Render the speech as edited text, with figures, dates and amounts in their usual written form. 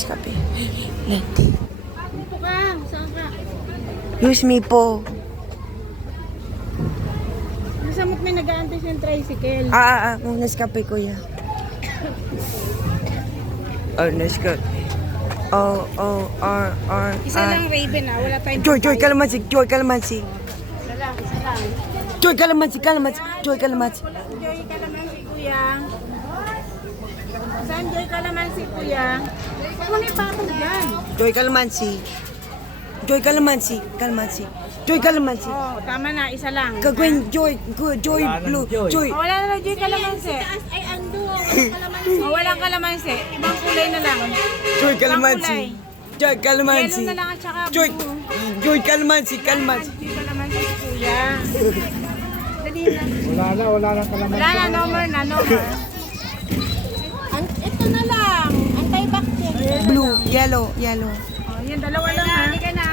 Nescafe. Latte. Dito ka. Saan ka? Use me po. Nasa mo't may nag-aantay siyang tricycle. Nescafe kuya. Oh, Nescafe. Isa lang Raven wala tayong Joy Calamansi. Isa lang. Joy Calamansi. Joy Calamansi. Joy Calamansi, kuya. Saan Joy Calamansi, kuya? Kunin pa ako dyan. Joy Calamansi. Oh, tama na, isa lang. Gagawin Joy Blue. Joy. Oh, wala na lang Joy Calamansi. Ay, ando. Oh, walang kalamansi. Ibang kulay na lang. Joy Calamansi. Joy Yellow Calamansi. na lang at saka Joy. blue. Joy Calamansi. Joy Calamansi, kuya. Dali na. Wala na kalaman. Wala na, no more. Ito na lang. Antay-bacterial. Blue. Yellow. Oh, yan, dalawa lang ha. Hindi ka na.